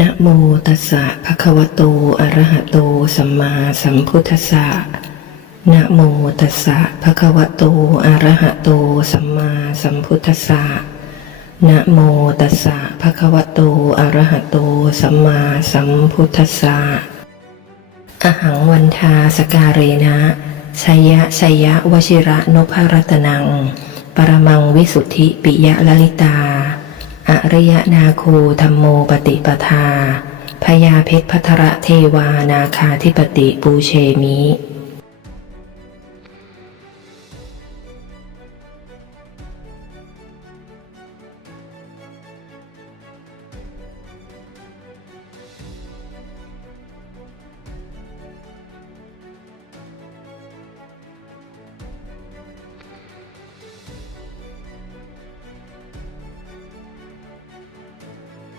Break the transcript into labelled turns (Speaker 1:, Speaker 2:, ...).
Speaker 1: นะโมตัสสะภะคะวะโต อะระหะโต สัมมาสัมพุทธัสสะ นะโมตัสสะภะคะวะโต อะระหะโต สัมมาสัมพุทธัสสะ นะโมตัสสะภะคะวะโต อะระหะโต สัมมาสัมพุทธัสสะ อหังวันทาสการเรนะชัยะชัยยะวชิระนพรัตนัง ปรมังวิสุทธิปิยะลลิตา อริยนาคูธรรมโมปฏิปทาพยาเพชรพัทระเทวานาคาธิปติปูเชมิ